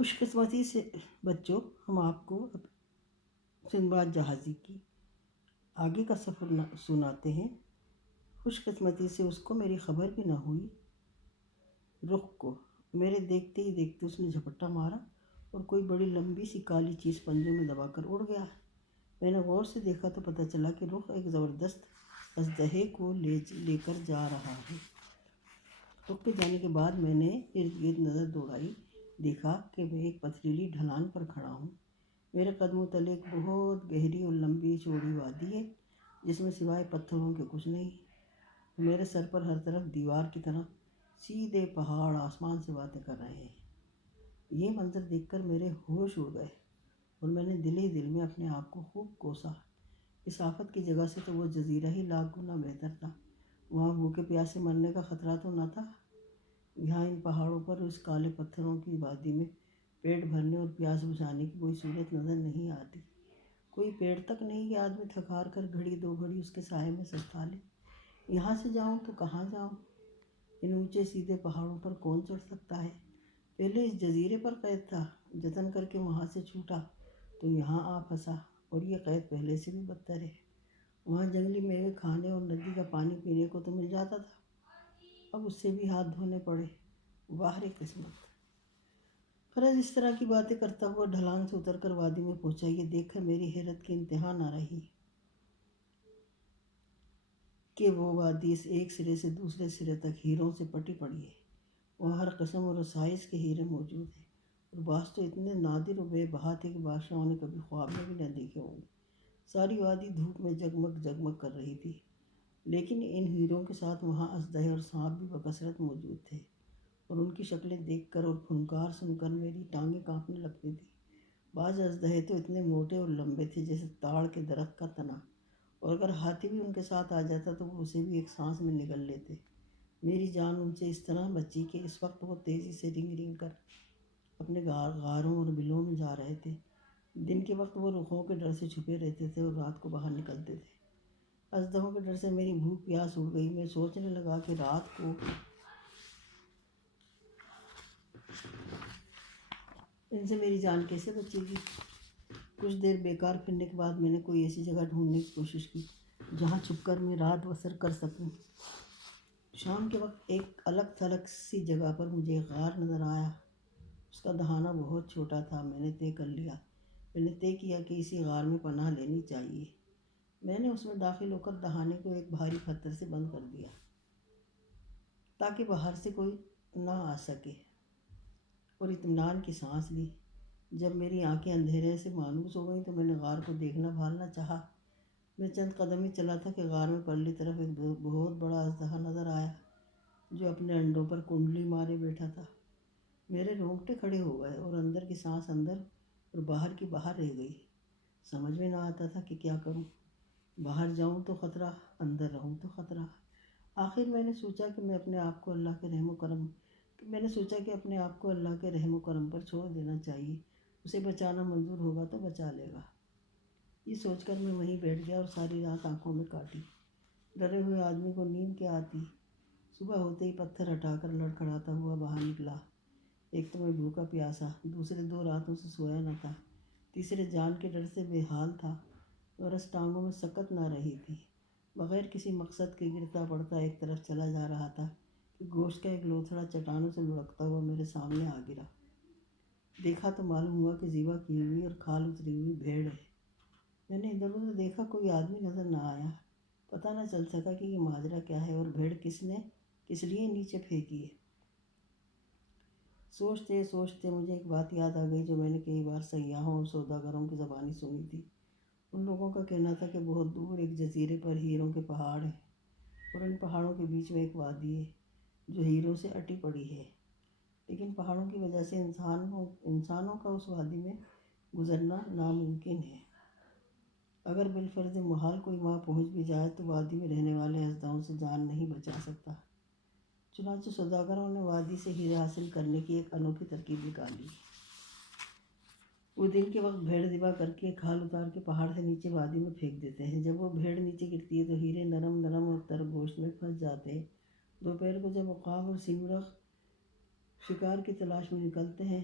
خوش قسمتی سے بچوں، ہم آپ کو سندباد جہازی کی آگے کا سفر سناتے ہیں۔ خوش قسمتی سے اس کو میری خبر بھی نہ ہوئی۔ رخ کو میرے دیکھتے ہی دیکھتے اس نے جھپٹا مارا اور کوئی بڑی لمبی سی کالی چیز پنجوں میں دبا کر اڑ گیا۔ میں نے غور سے دیکھا تو پتہ چلا کہ رخ ایک زبردست اژدہے کو لے کر جا رہا ہے۔ رخ کے جانے کے بعد میں نے ارد گرد نظر دوڑائی، دیکھا کہ میں ایک پتھریلی ڈھلان پر کھڑا ہوں۔ میرے قدموں تلے ایک بہت گہری اور لمبی چوڑی وادی ہے جس میں سوائے پتھروں کے کچھ نہیں۔ میرے سر پر ہر طرف دیوار کی طرح سیدھے پہاڑ آسمان سے باتیں کر رہے ہیں۔ یہ منظر دیکھ کر میرے ہوش اڑ گئے اور میں نے دل ہی دل میں اپنے آپ کو خوب کوسا۔ اس آفت کی جگہ سے تو وہ جزیرہ ہی لاکھ گنا بہتر تھا۔ وہاں بھوکے پیاسے مرنے کا خطرہ تو نہ تھا۔ یہاں ان پہاڑوں پر اس کالے پتھروں کی وادی میں پیٹ بھرنے اور پیاس بجھانے کی کوئی صورت نظر نہیں آتی۔ کوئی پیڑ تک نہیں کہ آدمی تھک ہار کر گھڑی دو گھڑی اس کے سائے میں سستا لے۔ یہاں سے جاؤں تو کہاں جاؤں؟ ان اونچے سیدھے پہاڑوں پر کون چڑھ سکتا ہے؟ پہلے اس جزیرے پر قید تھا، جتن کر کے وہاں سے چھوٹا تو یہاں آ پھنسا، اور یہ قید پہلے سے بھی بدتر ہے۔ وہاں جنگلی میوے کھانے اور ندی کا پانی پینے کو تو مل جاتا تھا، اب اس سے بھی ہاتھ دھونے پڑے۔ واہ رے قسمت! فرض اس طرح کی باتیں کرتا ہوا ڈھلان سے اتر کر وادی میں پہنچا۔ یہ دیکھ کر میری حیرت کی انتہا نہ رہی کہ وہ وادی اس ایک سرے سے دوسرے سرے تک ہیروں سے پٹی پڑی ہے۔ وہاں ہر قسم اور سائز کے ہیرے موجود ہیں، اور بعض تو اتنے نادر و بے بہا تھے کہ بادشاہوں نے کبھی خواب میں بھی نہ دیکھے ہوں گے۔ ساری وادی دھوپ میں جگمگ جگمگ کر رہی تھی، لیکن ان ہیروں کے ساتھ وہاں اژدہے اور سانپ بھی بکثرت موجود تھے، اور ان کی شکلیں دیکھ کر اور پھنکار سن کر میری ٹانگیں کانپنے لگتی تھیں۔ بعض اژدہے تو اتنے موٹے اور لمبے تھے جیسے تاڑ کے درخت کا تنا، اور اگر ہاتھی بھی ان کے ساتھ آ جاتا تو وہ اسے بھی ایک سانس میں نگل لیتے۔ میری جان ان سے اس طرح بچی کہ اس وقت وہ تیزی سے رنگ رنگ کر اپنے غاروں اور بلوں میں جا رہے تھے۔ دن کے وقت وہ رخوں کے ڈر سے چھپے رہتے تھے اور رات کو باہر نکلتے تھے۔ اژدہوں کے ڈر سے میری بھوک پیاس اڑ گئی۔ میں سوچنے لگا کہ رات کو ان سے میری جان کیسے بچے گی۔ کچھ دیر بیکار پھرنے کے بعد میں نے کوئی ایسی جگہ ڈھونڈنے کی کوشش کی جہاں چھپ کر میں رات بسر کر سکوں۔ شام کے وقت ایک الگ تھلگ سی جگہ پر مجھے ایک غار نظر آیا۔ اس کا دہانہ بہت چھوٹا تھا۔ میں نے طے کیا کہ اسی غار میں پناہ لینی چاہیے۔ میں نے اس میں داخل ہو کر دہانے کو ایک بھاری پتھر سے بند کر دیا تاکہ باہر سے کوئی نہ آ سکے، اور اطمینان کی سانس لی۔ جب میری آنکھیں اندھیرے سے مانوس ہو گئیں تو میں نے غار کو دیکھنا بھالنا چاہا۔ میں چند قدم ہی چلا تھا کہ غار میں پرلی طرف ایک بہت بڑا اژدہا نظر آیا جو اپنے انڈوں پر کنڈلی مارے بیٹھا تھا۔ میرے رونگٹے کھڑے ہو گئے اور اندر کی سانس اندر اور باہر کی باہر رہ گئی۔ سمجھ میں نہ آتا تھا کہ کیا کروں۔ باہر جاؤں تو خطرہ، اندر رہوں تو خطرہ۔ آخر میں نے سوچا کہ اپنے آپ کو اللہ کے رحم و کرم پر چھوڑ دینا چاہیے۔ اسے بچانا منظور ہوگا تو بچا لے گا۔ یہ سوچ کر میں وہیں بیٹھ گیا اور ساری رات آنکھوں میں کاٹی۔ ڈرے ہوئے آدمی کو نیند کیا آتی۔ صبح ہوتے ہی پتھر ہٹا کر لڑکھڑاتا ہوا باہر نکلا۔ ایک تو میں بھوکا پیاسا، دوسرے 2 راتوں سے سویا نہ تھا، تیسرے جان کے ڈر سے بے حال تھا، ورس ٹانگوں میں سکت نہ رہی تھی۔ بغیر کسی مقصد کے گرتا پڑتا ایک طرف چلا جا رہا تھا کہ گوشت کا ایک لوتھڑا چٹانوں سے لڑکتا ہوا میرے سامنے آ گرا۔ دیکھا تو معلوم ہوا کہ ذبح کی ہوئی اور کھال اتری ہوئی بھیڑ ہے۔ میں نے ادھر ادھر دیکھا، کوئی آدمی نظر نہ آیا۔ پتہ نہ چل سکا کہ یہ ماجرا کیا ہے اور بھیڑ کس لیے نیچے پھینکی ہے۔ سوچتے سوچتے مجھے ایک بات یاد آ گئی جو میں نے کئی بار سیاحوں اور سوداگروں کی زبانی سنی تھی۔ ان لوگوں کا کہنا تھا کہ بہت دور ایک جزیرے پر ہیروں کے پہاڑ ہیں، اور ان پہاڑوں کے بیچ میں ایک وادی ہے جو ہیروں سے اٹی پڑی ہے، لیکن پہاڑوں کی وجہ سے انسانوں کا اس وادی میں گزرنا ناممکن ہے۔ اگر بالفرض محال کوئی وہاں پہنچ بھی جائے تو وادی میں رہنے والے اژدہوں سے جان نہیں بچا سکتا۔ چنانچہ سوداگروں نے وادی سے ہیرے حاصل کرنے کی ایک انوکھی ترکیب نکالی۔ وہ دن کے وقت بھیڑ ذبح کر کے کھال اتار کے پہاڑ سے نیچے وادی میں پھینک دیتے ہیں۔ جب وہ بھیڑ نیچے گرتی ہے تو ہیرے نرم نرم اور تر گوشت میں پھنس جاتے ہیں۔ دوپہر کو جب عقاب اور سنگھ مرغ شکار کی تلاش میں نکلتے ہیں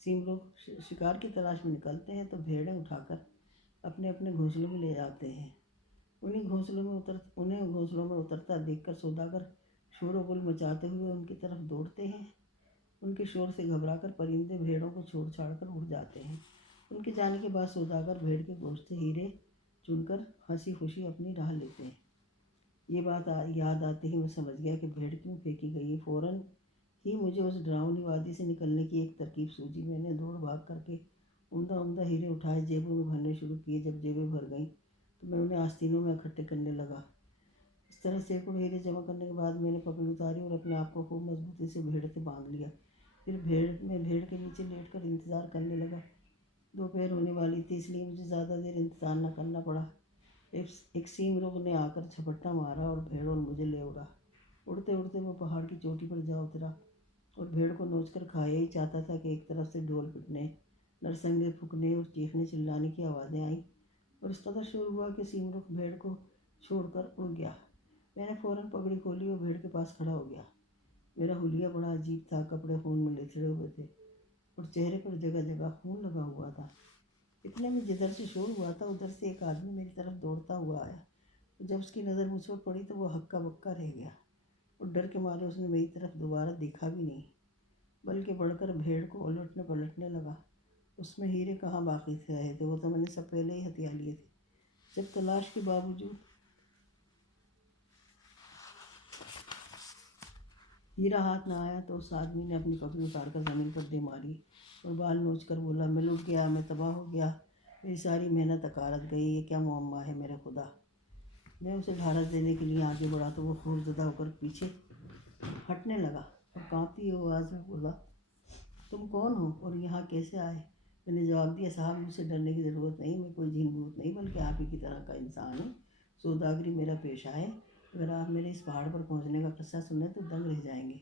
سیم لوگ شکار کی تلاش میں نکلتے ہیں تو بھیڑیں اٹھا کر اپنے اپنے گھونسلوں میں لے جاتے ہیں۔ انہیں گھونسلوں میں اترتا دیکھ کر سوداگر شور و گل مچاتے ہوئے ان کی طرف دوڑتے ہیں۔ ان کے شور سے گھبرا کر پرندے بھیڑوں کو چھوڑ چھاڑ کر اڑ جاتے ہیں۔ ان کے جانے کے بعد سوداگر بھیڑ کے گوشت سے ہیرے چن کر ہنسی خوشی اپنی راہ لیتے ہیں۔ یہ بات یاد آتے ہی میں سمجھ گیا کہ بھیڑ کیوں پھینکی گئی۔ فوراً ہی مجھے اس ڈراؤنی وادی سے نکلنے کی ایک ترکیب سوجی۔ میں نے دوڑ بھاگ کر کے عمدہ ہیرے اٹھائے، جیبوں میں بھرنے شروع کیے۔ جب جیبیں بھر گئیں تو میں انہیں آستینوں میں اکٹھے کرنے لگا۔ اس طرح سینکڑوں ہیرے جمع کرنے کے بعد میں نے پگڑی اتاری اور اپنے آپ کو خوب مضبوطی سے بھیڑ سے باندھ لیا۔ پھر بھیڑ کے نیچے لیٹ کر انتظار کرنے لگا۔ دوپہر ہونے والی تھی، اس لیے مجھے زیادہ دیر انتظار نہ کرنا پڑا۔ ایک سیم رخ نے آ کر جھپٹا مارا اور بھیڑ اور مجھے لے اڑا۔ اڑتے اڑتے وہ پہاڑ کی چوٹی پر جا اترا اور بھیڑ کو نوچ کر کھایا ہی چاہتا تھا کہ ایک طرف سے ڈھول پٹنے، نرسنگے پھونکنے اور چیخنے چلانے کی آوازیں آئیں اور اس قدر شور ہوا کہ سیم رخ بھیڑ کو چھوڑ کر اڑ گیا۔ میں نے فوراً پگڑی کھولی اور بھیڑ کے پاس کھڑا ہو گیا۔ میرا حلیہ بڑا عجیب تھا، کپڑے خون میں لتڑے ہوئے تھے اور چہرے پر جگہ جگہ خون لگا ہوا تھا۔ اتنے میں جدھر سے شور ہوا تھا ادھر سے ایک آدمی میری طرف دوڑتا ہوا آیا۔ جب اس کی نظر مجھ پر پڑی تو وہ ہکا بکا رہ گیا اور ڈر کے مارے اس نے میری طرف دوبارہ دیکھا بھی نہیں، بلکہ بڑھ کر بھیڑ کو الٹنے پلٹنے لگا۔ اس میں ہیرے کہاں باقی رہے تھے، وہ تو میں نے سب پہلے ہی ہتھیا لیے تھے۔ جب تلاش کے باوجود ہیرا ہاتھ نہ آیا تو اس آدمی نے اپنی پگڑی اتار کر زمین پر دے ماری اور بال نوچ کر بولا، میں لٹ گیا، میں تباہ ہو گیا، میری ساری محنت اکارت گئی، یہ کیا معمہ ہے میرے خدا۔ میں اسے ڈھارس دینے کے لیے آگے بڑھا تو وہ خوفزدہ ہو کر پیچھے ہٹنے لگا اور کانپتی ہوئی آواز میں بولا، تم کون ہو اور یہاں کیسے آئے؟ میں نے جواب دیا، صاحب مجھ سے ڈرنے کی ضرورت نہیں، میں کوئی جھین بھوت نہیں بلکہ آپ ہی کی طرح کا انسان ہوں۔ سوداگری میرا پیشہ ہے۔ اگر آپ میرے اس پہاڑ پر پہنچنے کا قصہ سنیں تو دنگ رہ جائیں گے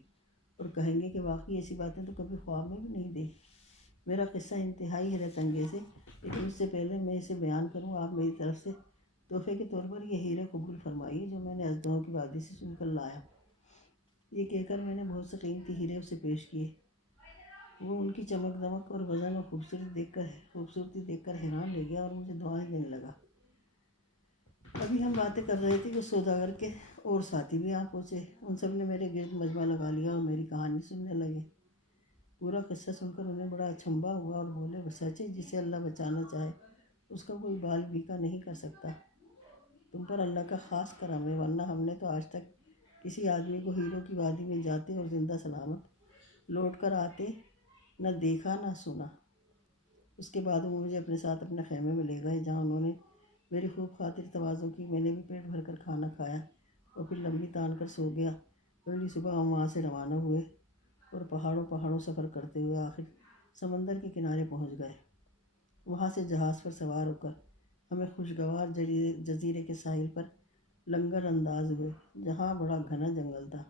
اور کہیں گے کہ واقعی ایسی باتیں تو کبھی خواب میں بھی نہیں دیکھی۔ میرا قصہ انتہائی حیرت انگیز ہے، لیکن اس سے پہلے میں اسے بیان کروں، آپ میری طرف سے تحفے کے طور پر یہ ہیرے قبول فرمائیے جو میں نے اژدہوں کی وادی سے چن کر لایا۔ یہ کہہ کر میں نے بہت سے قیمتی ہیرے اسے پیش کیے۔ وہ ان کی چمک دمک اور وزن اور خوبصورتی دیکھ کر حیران رہ گیا اور مجھے دعائیں دینے لگا۔ ابھی ہم باتیں کر رہے تھے کہ سوداگر کے اور ساتھی بھی آ پہنچے۔ ان سب نے میرے گرد مجمع لگا لیا اور میری کہانی سننے لگے۔ پورا قصہ سن کر انہیں بڑا اچنبھا ہوا اور بولے، سچ ہے، جسے اللہ بچانا چاہے اس کا کوئی بال بیکا نہیں کر سکتا۔ تم پر اللہ کا خاص کرم ہے، ورنہ ہم نے تو آج تک کسی آدمی کو ہیروں کی وادی میں جاتے اور زندہ سلامت لوٹ کر آتے نہ دیکھا نہ سنا۔ اس کے بعد وہ مجھے اپنے ساتھ اپنے خیمے میں لے گئے، جہاں انہوں نے میری خوب خاطر تواضع کی۔ میں نے بھی پیٹ بھر کر کھانا کھایا اور پھر لمبی تان کر سو گیا۔ اگلی صبح ہم وہاں سے روانہ ہوئے اور پہاڑوں سفر کرتے ہوئے آخر سمندر کے کنارے پہنچ گئے۔ وہاں سے جہاز پر سوار ہو کر ہمیں خوشگوار جزیرے کے ساحل پر لنگر انداز ہوئے، جہاں بڑا گھنا جنگل تھا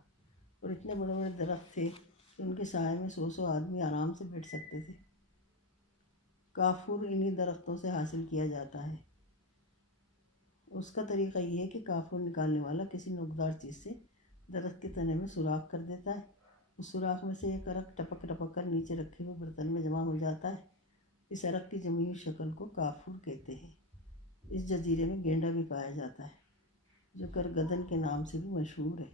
اور اتنے بڑے بڑے درخت تھے کہ ان کے سائے میں 100 آدمی آرام سے بیٹھ سکتے تھے۔ کافور انہی درختوں سے حاصل کیا جاتا ہے۔ اس کا طریقہ یہ ہے کہ کافور نکالنے والا کسی نوکدار چیز سے درخت کے تنے میں سوراخ کر دیتا ہے، اس سوراخ میں سے ایک عرق ٹپک ٹپک کر نیچے رکھے ہوئے برتن میں جمع ہو جاتا ہے۔ اس عرق کی جمی ہوئی شکل کو کافور کہتے ہیں۔ اس جزیرے میں گینڈا بھی پایا جاتا ہے جو کرگدن کے نام سے بھی مشہور ہے۔